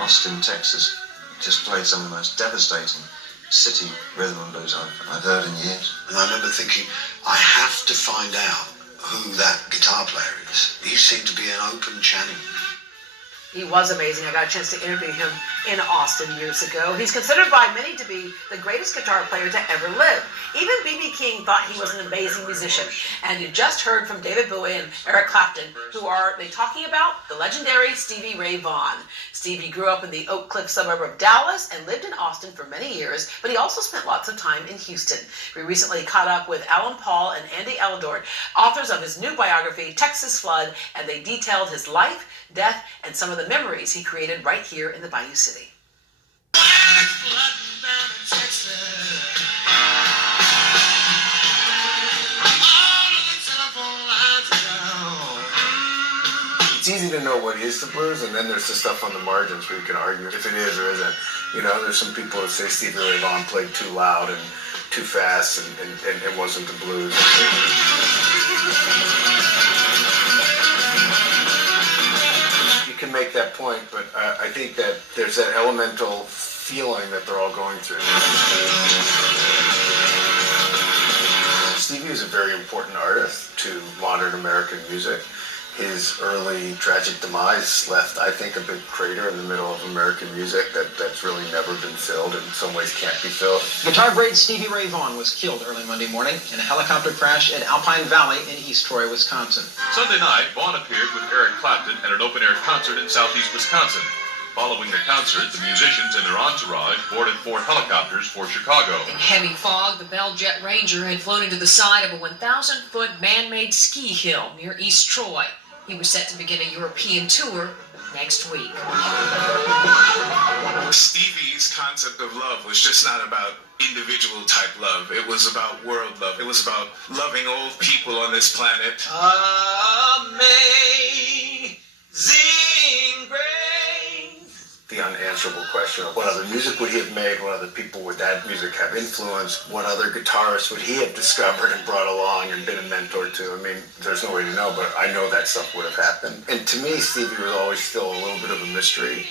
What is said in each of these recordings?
Austin, Texas. Just played some of the most devastating city rhythm and blues I've heard in years. And I remember thinking, I have to find out who that guitar player is. He seemed to be an open channel. He was amazing. I got a chance to interview him in Austin years ago. He's considered by many to be the greatest guitar player to ever live. Even B.B. King thought he was an amazing musician. And you just heard from David Bowie and Eric Clapton, who are they talking about? The legendary Stevie Ray Vaughan. Stevie grew up in the Oak Cliff suburb of Dallas and lived in Austin for many years, but he also spent lots of time in Houston. We recently caught up with Alan Paul and Andy Elidor, authors of his new biography, Texas Flood, and they detailed his life, death, and some of the memories he created right here in the Bayou City. It's easy to know what is the blues, and then there's the stuff on the margins where you can argue if it is or isn't. You know, there's some people that say Stevie Ray Vaughan played too loud and too fast and it wasn't the blues. You can make that point, but I think that there's that elemental feeling that they're all going through. Stevie is a very important artist to modern American music. His early tragic demise left, I think, a big crater in the middle of American music that's really never been filled, and in some ways can't be filled. Guitar great Stevie Ray Vaughan was killed early Monday morning in a helicopter crash at Alpine Valley in East Troy, Wisconsin. Sunday night, Vaughan appeared with Eric Clapton at an open-air concert in southeast Wisconsin. Following the concert, the musicians and their entourage boarded 4 helicopters for Chicago. In heavy fog, the Bell Jet Ranger had flown into the side of a 1,000-foot man-made ski hill near East Troy. He was set to begin a European tour next week. Stevie's concept of love was just not about individual type love. It was about world love. It was about loving all people on this planet. Amazing grace. The unanswerable question of what other music would he have made, what other people would that music have influenced, what other guitarists would he have discovered and brought along and been a mentor to. I mean, there's no way to know, but I know that stuff would have happened. And to me, Stevie was always still a little bit of a mystery,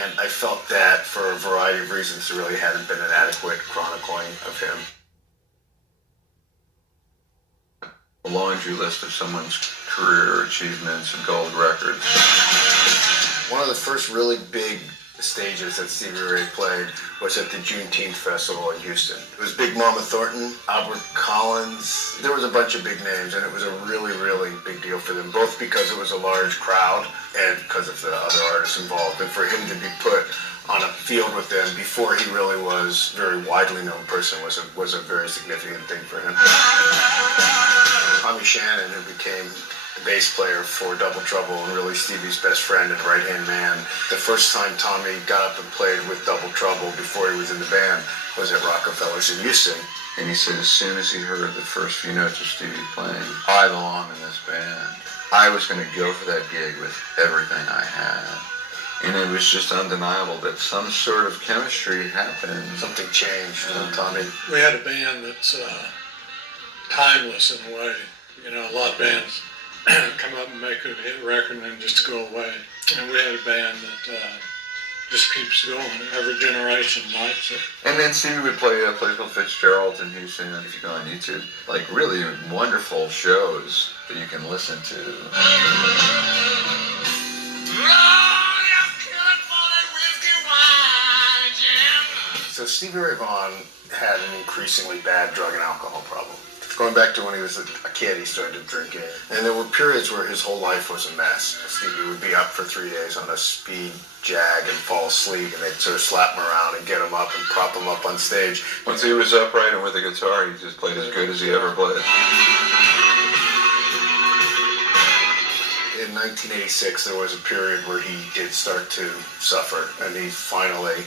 and I felt that for a variety of reasons there really hadn't been an adequate chronicling of him. A laundry list of someone's career achievements and gold records. One of the first really big stages that Stevie Ray played was at the Juneteenth Festival in Houston. It was Big Mama Thornton, Albert Collins. There was a bunch of big names, and it was a really, really big deal for them, both because it was a large crowd and because of the other artists involved. And for him to be put on a field with them before he really was a very widely known person was a very significant thing for him. Tommy Shannon, who became the bass player for Double Trouble and really Stevie's best friend and right-hand man. The first time Tommy got up and played with Double Trouble before he was in the band was at Rockefeller's in Houston. And he said as soon as he heard the first few notes of Stevie playing, I belong in this band. I was going to go for that gig with everything I had. And it was just undeniable that some sort of chemistry happened. Something changed with Tommy. We had a band that's timeless in a way. You know, a lot of bands come up and make a hit record and then just go away. And we had a band that just keeps going. Every generation likes it. And then Stevie would play a place called Fitzgerald in Houston, and if you go on YouTube, like really wonderful shows that you can listen to. So Stevie Ray Vaughan had an increasingly bad drug and alcohol problem. Going back to when he was a kid, he started drinking. And there were periods where his whole life was a mess. Stevie would be up for 3 days on a speed jag and fall asleep, and they'd sort of slap him around and get him up and prop him up on stage. Once he was upright and with a guitar, he just played as good as he ever played. In 1986, there was a period where he did start to suffer, and he finally,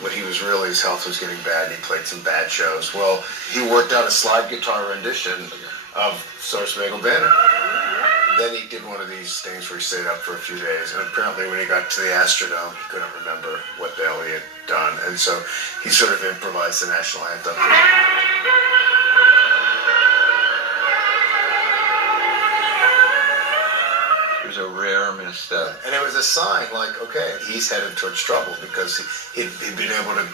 when he was really, his health was getting bad, and he played some bad shows. Well, he worked out a slide guitar rendition of Star Spangled Banner. Then he did one of these things where he stayed up for a few days, and apparently when he got to the Astrodome, he couldn't remember what the hell he had done, and so he sort of improvised the national anthem. was a rare misstep. And it was a sign, like, okay, he's headed towards trouble because he'd been able to,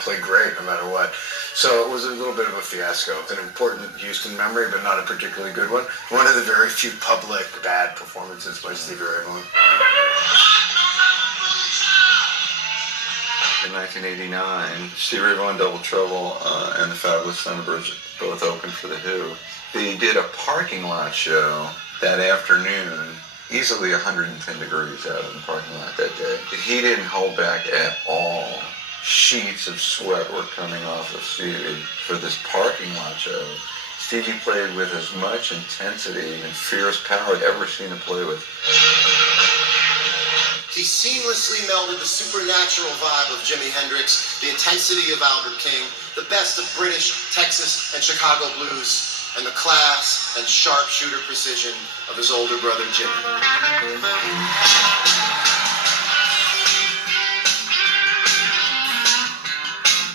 play great no matter what. So it was a little bit of a fiasco. It's an important Houston memory, but not a particularly good one. One of the very few public bad performances by Stevie Ray Vaughan. In 1989, Stevie Ray Vaughan, Double Trouble, and the Fabulous Thunderbirds both opened for The Who. They did a parking lot show that afternoon, easily 110 degrees out in the parking lot that day. He didn't hold back at all. Sheets of sweat were coming off of Stevie for this parking lot show. Stevie played with as much intensity and fierce power I'd ever seen him play with. He seamlessly melded the supernatural vibe of Jimi Hendrix, the intensity of Albert King, the best of British, Texas, and Chicago blues, and the class and sharpshooter precision of his older brother Jimmy.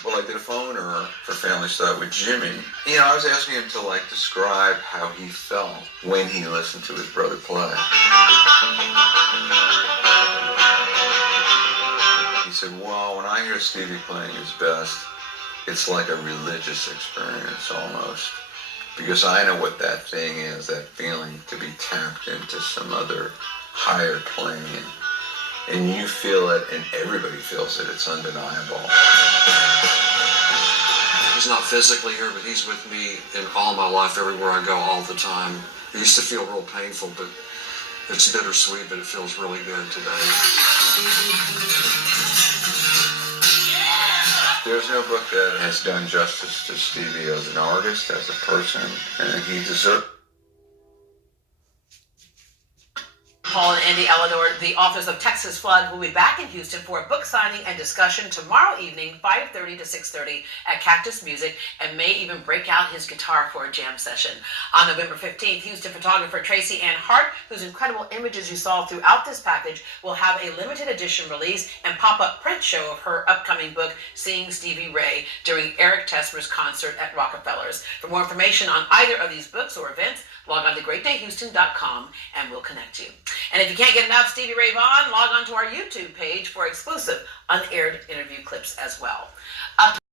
Well, I did a phoner for Family Style with Jimmy. I was asking him to describe how he felt when he listened to his brother play. He said, well, when I hear Stevie playing his best, it's like a religious experience almost. Because I know what that thing is, that feeling to be tapped into some other higher plane. And you feel it, and everybody feels it. It's undeniable. He's not physically here, but he's with me in all my life, everywhere I go, all the time. It used to feel real painful, but it's bittersweet, but it feels really good today. There's no book that has done justice to Stevie as an artist, as a person, and he deserves. Paul and Andy Eleanor, the authors of Texas Flood, will be back in Houston for a book signing and discussion tomorrow evening, 5:30 to 6:30 at Cactus Music, and may even break out his guitar for a jam session. On November 15th, Houston photographer Tracy Ann Hart, whose incredible images you saw throughout this package, will have a limited edition release and pop-up print show of her upcoming book, Seeing Stevie Ray, during Eric Tesmer's concert at Rockefeller's. For more information on either of these books or events, log on to greatdayhouston.com and we'll connect you. And if you can't get enough Stevie Ray Vaughan, log on to our YouTube page for exclusive unaired interview clips as well.